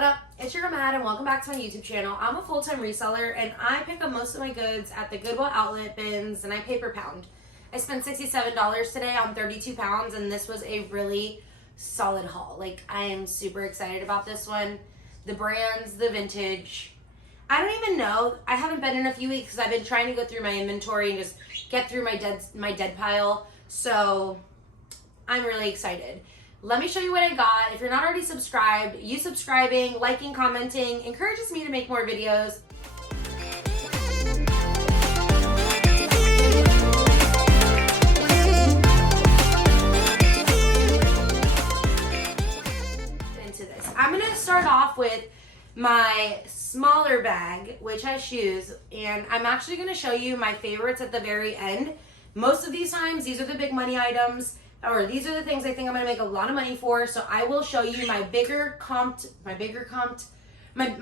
What up? It's your girl Mad and welcome back to my YouTube channel. I'm a full-time reseller and I pick up most of my goods at the Goodwill Outlet bins and I pay per pound. I spent $67 today on 32 pounds and this was a really solid haul. Like, I am super excited about this one. The brands, the vintage. I don't even know. I haven't been in a few weeks because I've been trying to go through my inventory and just get through my dead pile. So I'm really excited. Let me show you what I got. If you're not already subscribed, you subscribing, liking, commenting encourages me to make more videos. Into this. I'm gonna start off with my smaller bag, which has shoes, and I'm actually gonna show you my favorites at the very end. Most of these times, these are the big money items, or these are the things I think I'm gonna make a lot of money for. So I will show you my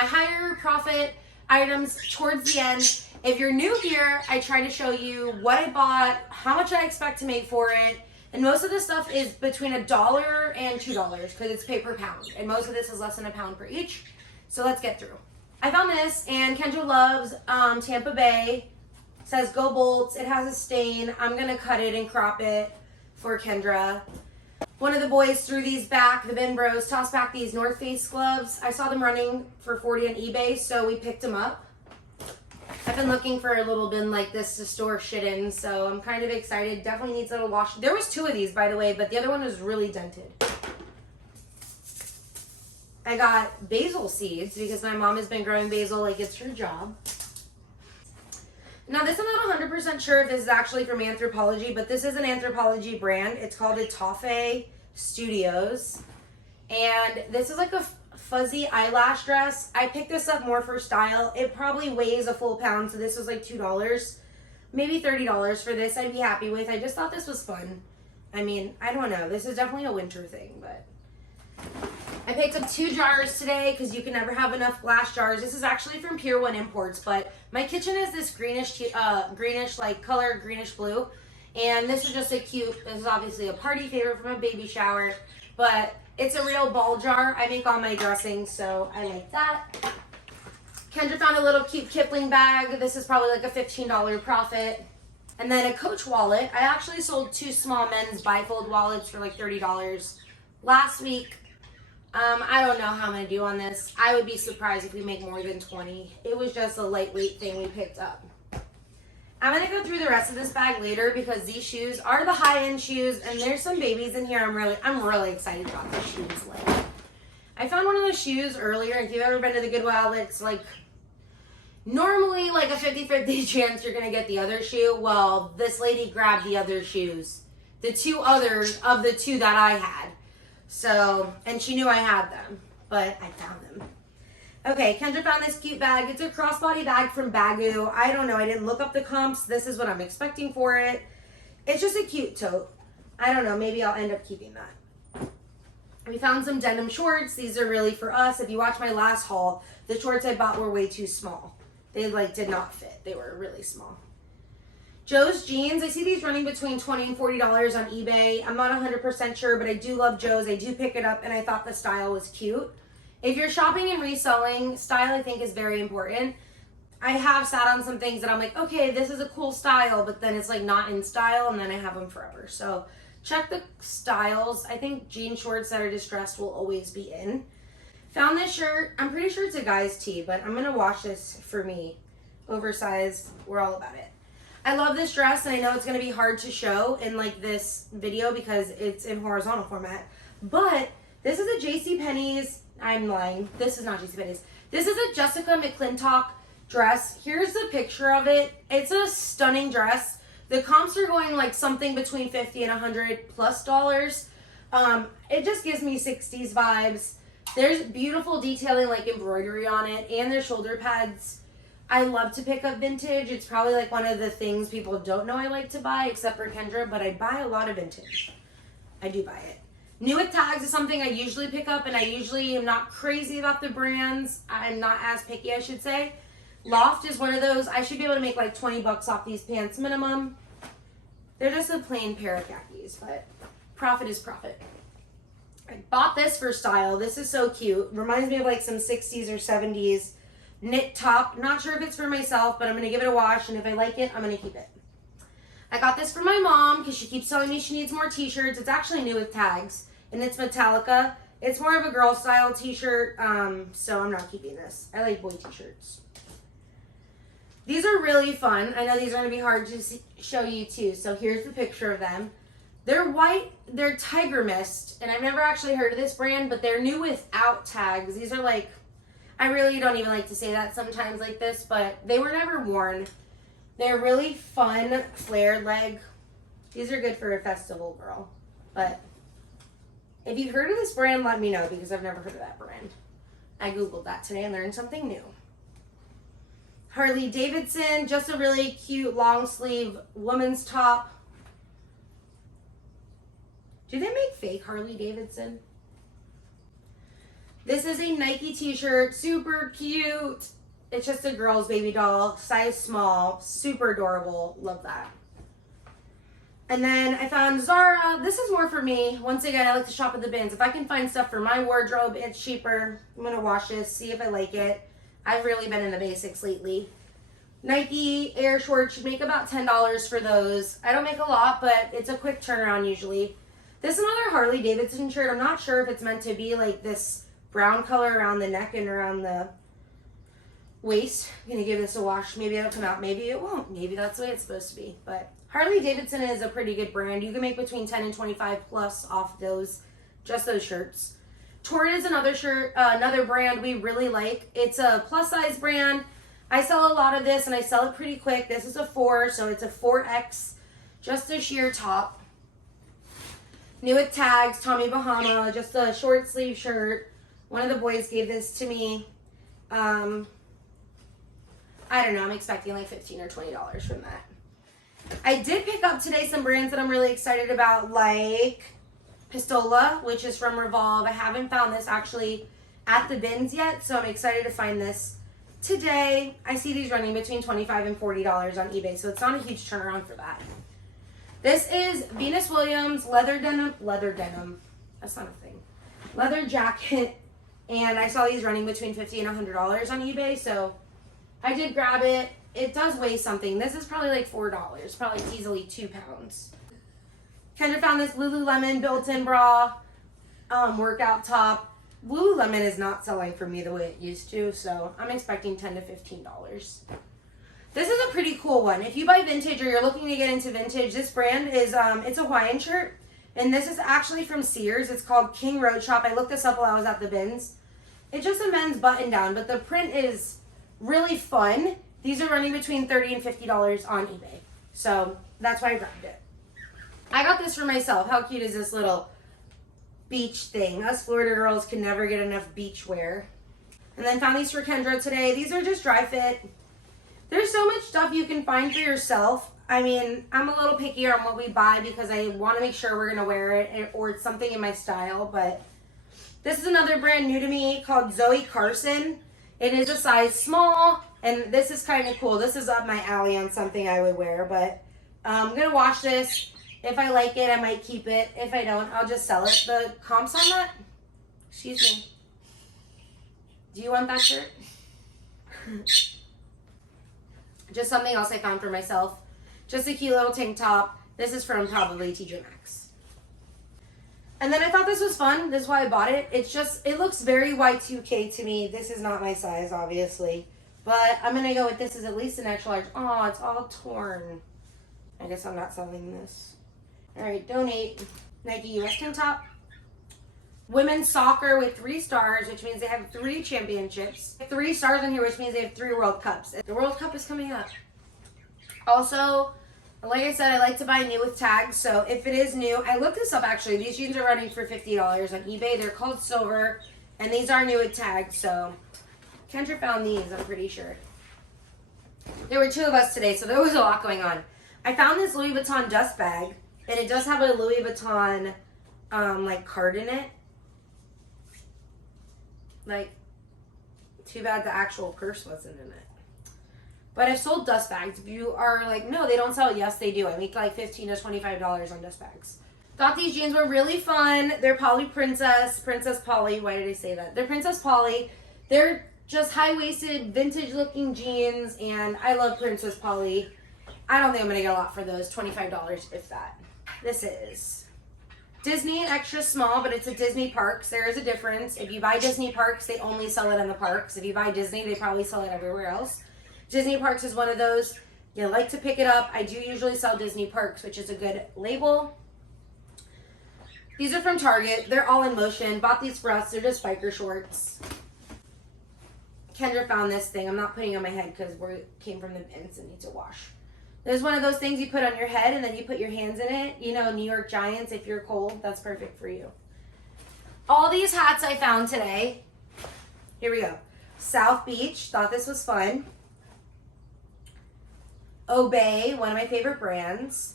higher profit items towards the end. If you're new here, I try to show you what I bought, how much I expect to make for it, and most of this stuff is between $1 and $2 because it's pay per pound, and most of this is less than a pound per each. So let's get through. I found this, and Kendra loves Tampa Bay. It says Go Bolts. It has a stain. I'm gonna cut it and crop it for Kendra. One of the boys threw these back, the bin bros tossed back these North Face gloves. I saw them running for $40 on eBay, so we picked them up. I've been looking for a little bin like this to store shit in, so I'm kind of excited. Definitely needs a little wash. There was 2 of these, by the way, but the other one was really dented. I got basil seeds because my mom has been growing basil like it's her job. Now, this I'm not 100% sure if this is actually from Anthropologie, but this is an Anthropologie brand. It's called Etoffe Studios. And this is like a fuzzy eyelash dress. I picked this up more for style. It probably weighs a full pound, so this was like $2. Maybe $30 for this I'd be happy with. I just thought this was fun. I mean, I don't know. This is definitely a winter thing, but I picked up 2 jars today because you can never have enough glass jars. This is actually from Pier 1 Imports, but my kitchen is this greenish like color, greenish blue. And this is just a cute, this is obviously a party favorite from a baby shower, but it's a real ball jar. I make all my dressing, so I like that. Kendra found a little cute Kipling bag. This is probably like a $15 profit. And then a Coach wallet. I actually sold 2 small men's bifold wallets for like $30 last week. I don't know how I'm going to do on this. I would be surprised if we make more than 20. It was just a lightweight thing we picked up. I'm going to go through the rest of this bag later because these shoes are the high-end shoes and there's some babies in here. I'm really excited about these shoes. Like, I found one of the shoes earlier. If you've ever been to the Goodwill Outlet, it's like normally like a 50-50 chance you're going to get the other shoe. Well, this lady grabbed the other shoes. The 2 others of the 2 that I had. So, and she knew I had them, but I found them. Okay, Kendra found this cute bag. It's a crossbody bag from Baggu. I don't know. I didn't look up the comps. This is what I'm expecting for it. It's just a cute tote. I don't know. Maybe I'll end up keeping that. We found some denim shorts. These are really for us. If you watch my last haul, the shorts I bought were way too small. They like did not fit. They were really small. Joe's jeans, I see these running between $20 and $40 on eBay. I'm not 100% sure, but I do love Joe's. I do pick it up, and I thought the style was cute. If you're shopping and reselling, style I think is very important. I have sat on some things that I'm like, okay, this is a cool style, but then it's like not in style, and then I have them forever. So check the styles. I think jean shorts that are distressed will always be in. Found this shirt. I'm pretty sure it's a guy's tee, but I'm going to wash this for me. Oversized. We're all about it. I love this dress, and I know it's going to be hard to show in like this video because it's in horizontal format, but this is a JCPenney's, I'm lying, this is not JCPenney's. This is a Jessica McClintock dress. Here's the picture of it. It's a stunning dress. The comps are going like something between $50 and $100+ it just gives me 60s vibes. There's beautiful detailing like embroidery on it, and there's shoulder pads. I love to pick up vintage. It's probably like one of the things people don't know I like to buy, except for Kendra, but I buy a lot of vintage. I do buy it. New with tags is something I usually pick up, and I usually am not crazy about the brands. I'm not as picky, I should say. Loft is one of those. I should be able to make like 20 bucks off these pants minimum. They're just a plain pair of khakis, but profit is profit. I bought this for style. This is so cute. Reminds me of like some 60s or 70s knit top. Not sure if it's for myself, but I'm going to give it a wash, and if I like it, I'm going to keep it. I got this for my mom because she keeps telling me she needs more t-shirts. It's actually new with tags, and it's Metallica. It's more of a girl style t-shirt, so I'm not keeping this. I like boy t-shirts. These are really fun. I know these are going to be hard to show you too, so here's the picture of them. They're white, they're Tiger Mist, and I've never actually heard of this brand, but they're new without tags. These are like, I really don't even like to say that sometimes like this, but they were never worn. They're really fun, flared leg. These are good for a festival girl. But if you've heard of this brand, let me know, because I've never heard of that brand. I Googled that today and learned something new. Harley Davidson, just a really cute long sleeve woman's top. Do they make fake Harley Davidson? This is a Nike t-shirt, super cute. It's just a girl's baby doll, size small, super adorable. Love that. And then I found Zara. This is more for me. Once again, I like to shop at the bins. If I can find stuff for my wardrobe, it's cheaper. I'm going to wash this, see if I like it. I've really been in the basics lately. Nike Air shorts should make about $10 for those. I don't make a lot, but it's a quick turnaround usually. This is another Harley Davidson shirt. I'm not sure if it's meant to be like this brown color around the neck and around the waist. I'm gonna give this a wash. Maybe it'll come out, maybe it won't. Maybe that's the way it's supposed to be. But Harley Davidson is a pretty good brand. You can make between 10 and 25 plus off those, just those shirts. Torrid is another shirt, another brand we really like. It's a plus size brand. I sell a lot of this and I sell it pretty quick. This is a 4, so it's a 4X, just a sheer top. New with tags, Tommy Bahama, just a short sleeve shirt. One of the boys gave this to me. I don't know, I'm expecting like $15 or $20 from that. I did pick up today some brands that I'm really excited about, like Pistola, which is from Revolve. I haven't found this actually at the bins yet, so I'm excited to find this today. I see these running between $25 and $40 on eBay, so it's not a huge turnaround for that. This is Venus Williams leather denim, that's not a thing, leather jacket, and I saw these running between $50 and $100 on eBay, so I did grab it. It does weigh something. This is probably like $4, probably easily 2 pounds. Kendra found this Lululemon built-in bra, workout top. Lululemon is not selling for me the way it used to, so I'm expecting $10 to $15. This is a pretty cool one. If you buy vintage or you're looking to get into vintage, this brand is, it's a Hawaiian shirt, and this is actually from Sears. It's called King Road Shop. I looked this up while I was at the bins. It's just a men's button down, but the print is really fun. These are running between $30 and $50 on eBay. So that's why I grabbed it. I got this for myself. How cute is this little beach thing? Us Florida girls can never get enough beach wear. And then found these for Kendra today. These are just dry fit. There's so much stuff you can find for yourself. I mean, I'm a little pickier on what we buy because I want to make sure we're going to wear it or it's something in my style. But this is another brand new to me called Zoe Carson. It is a size small, and this is kind of cool. This is up my alley on something I would wear, but I'm going to wash this. If I like it, I might keep it. If I don't, I'll just sell it. The comps on that? Excuse me. Do you want that shirt? Just something else I found for myself. Just a cute little tank top. This is from probably TJ Maxx. And then I thought this was fun. This is why I bought it. It's just, it looks very Y2K to me. This is not my size, obviously. But I'm going to go with this as at least an extra large. Oh, it's all torn. I guess I'm not selling this. All right, donate. Nike US tank top. Women's soccer with 3 stars, which means they have 3 championships. 3 stars in here, which means they have 3 World Cups. The World Cup is coming up. Also, like I said, I like to buy new with tags, so if it is new, I looked this up actually. These jeans are running for $50 on eBay. They're called Silver, and these are new with tags, so Kendra found these, I'm pretty sure. There were 2 of us today, so there was a lot going on. I found this Louis Vuitton dust bag, and it does have a Louis Vuitton like card in it. Like, too bad the actual purse wasn't in it. But I've sold dust bags. If you are like, no, they don't sell it. Yes, they do. I make like $15 to $25 on dust bags. Thought these jeans were really fun. They're Polly Princess Polly. Why did I say that? They're Princess Polly. They're just high-waisted, vintage-looking jeans, and I love Princess Polly. I don't think I'm gonna get a lot for those. $25, if that. This is Disney extra small, but it's a Disney Parks. There is a difference. If you buy Disney Parks, they only sell it in the parks. If you buy Disney, they probably sell it everywhere else. Disney Parks is one of those. You like to pick it up. I do usually sell Disney Parks, which is a good label. These are from Target. They're all in motion. Bought these for us. They're just biker shorts. Kendra found this thing. I'm not putting it on my head because we came from the bins and need to wash. There's one of those things you put on your head and then you put your hands in it. You know, New York Giants, if you're cold, that's perfect for you. All these hats I found today. Here we go. South Beach. Thought this was fun. Obey, one of my favorite brands.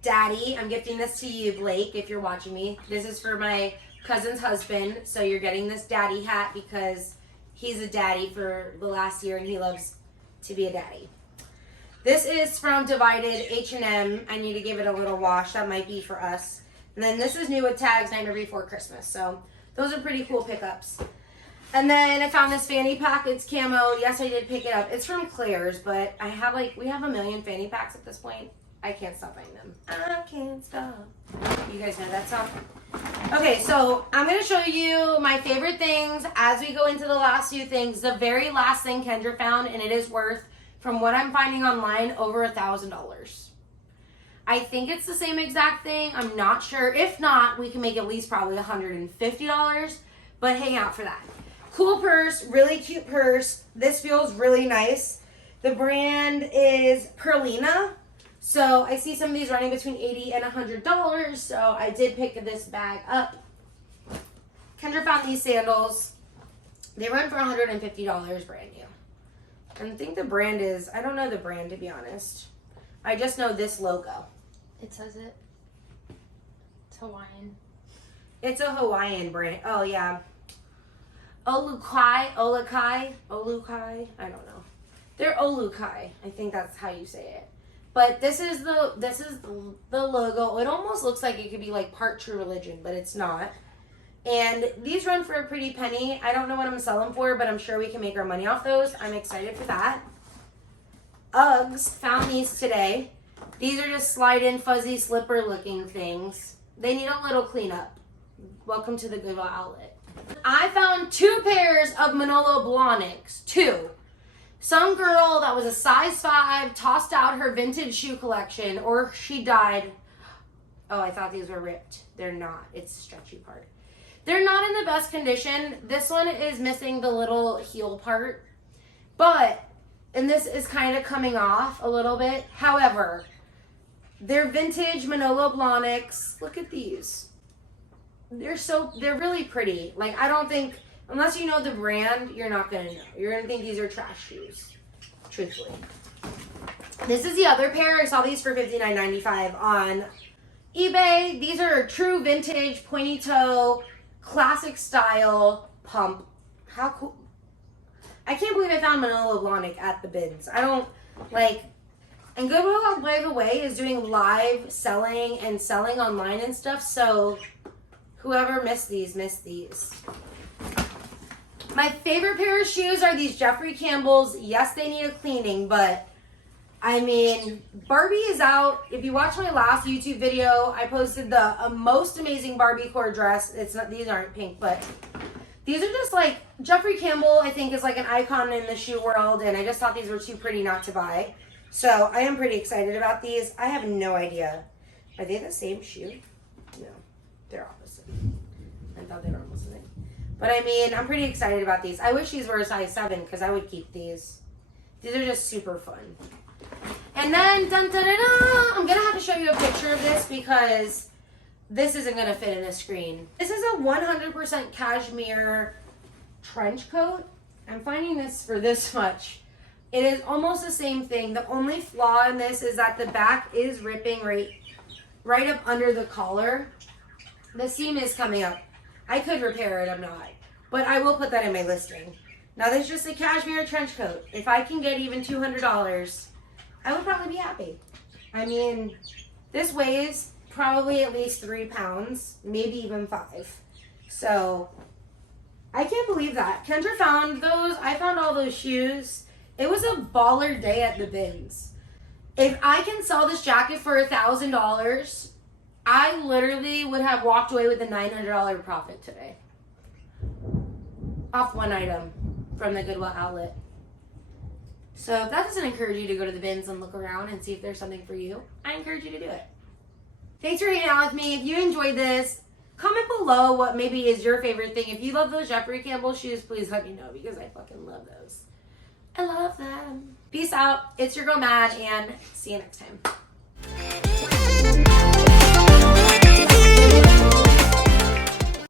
Daddy, I'm gifting this to you, Blake, if you're watching me. This is for my cousin's husband, so you're getting this daddy hat because he's a daddy for the last year and he loves to be a daddy. This is from Divided H&M. I need to give it a little wash. That might be for us. And then this is new with tags, Nightmare Before Christmas. So those are pretty cool pickups. And then I found this fanny pack. It's camo. Yes, I did pick it up. It's from Claire's, but I have we have a million fanny packs at this point. I can't stop buying them. I can't stop. You guys know that song? Okay, so I'm going to show you my favorite things as we go into the last few things. The very last thing Kendra found, and it is worth, from what I'm finding online, over $1,000. I think it's the same exact thing. I'm not sure. If not, we can make at least probably $150, but hang out for that. Cool purse, really cute purse. This feels really nice. The brand is Perlina. So I see some of these running between $80 and $100. So I did pick this bag up. Kendra found these sandals. They run for $150 brand new. And I think the brand is, I don't know the brand to be honest. I just know this logo. It says it. It's Hawaiian. It's a Hawaiian brand. Oh yeah. Olukai. I don't know. They're Olukai. I think that's how you say it. But this is the logo. It almost looks like it could be like part True Religion, but it's not. And these run for a pretty penny. I don't know what I'm selling for, but I'm sure we can make our money off those. I'm excited for that. Uggs, found these today. These are just slide-in fuzzy slipper looking things. They need a little cleanup. Welcome to the Goodwill Outlet. I found 2 pairs of Manolo Blahnicks. 2. Some girl that was a size 5 tossed out her vintage shoe collection, or she died. Oh, I thought these were ripped. They're not. It's the stretchy part. They're not in the best condition. This one is missing the little heel part. And this is kind of coming off a little bit. However, they're vintage Manolo Blahnicks. Look at these. They're really pretty. Like, I don't think, unless you know the brand, you're not going to know. You're going to think these are trash shoes, truthfully. This is the other pair. I saw these for $59.95 on eBay. These are true vintage, pointy toe, classic style pump. How cool. I can't believe I found Manolo Blahnick at the bins. I don't, like, and Goodwill, by the way, is doing live selling and selling online and stuff, so whoever missed these, missed these. My favorite pair of shoes are these Jeffery Campbells. Yes, they need a cleaning, but I mean, Barbie is out. If you watch my last YouTube video, I posted the most amazing Barbie core dress. It's not, these aren't pink, but these are just like, Jeffrey Campbell, I think, is like an icon in the shoe world, and I just thought these were too pretty not to buy. So I am pretty excited about these. I have no idea. Are they the same shoe? No, they're opposite. I thought they were almost the same. But I mean, I'm pretty excited about these. I wish these were a size 7 because I would keep these. These are just super fun. And then, dun, dun, dun, dun, I'm going to have to show you a picture of this because this isn't going to fit in the screen. This is a 100% cashmere trench coat. I'm finding this for this much. It is almost the same thing. The only flaw in this is that the back is ripping right up under the collar. The seam is coming up. I could repair it, I'm not. But I will put that in my listing. Now, this is just a cashmere trench coat. If I can get even $200, I would probably be happy. I mean, this weighs probably at least 3 pounds, maybe even 5. So I can't believe that. Kendra found those. I found all those shoes. It was a baller day at the VIDS. If I can sell this jacket for $1,000, I literally would have walked away with a $900 profit today. Off one item from the Goodwill Outlet. So if that doesn't encourage you to go to the bins and look around and see if there's something for you, I encourage you to do it. Thanks for hanging out with me. If you enjoyed this, comment below what maybe is your favorite thing. If you love those Jeffery Campbells shoes, please let me know because I fucking love those. I love them. Peace out. It's your girl Madge and see you next time.